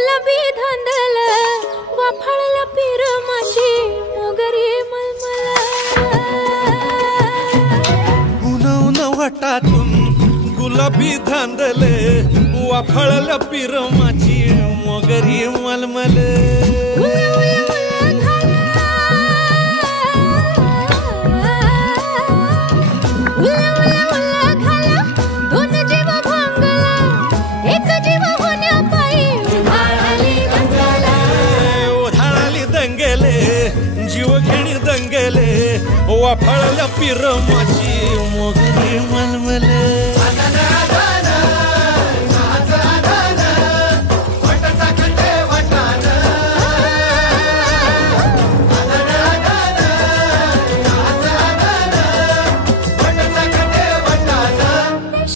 गुलाबी धांदल वाफाळला पिरमाची मोगरी मलमल उन उन वाटातून गुलाबी धांदले वाफाळला पिरमाची मोगरी मलमल जीव घेणी दंगेले वाफाळल्या पिरमाची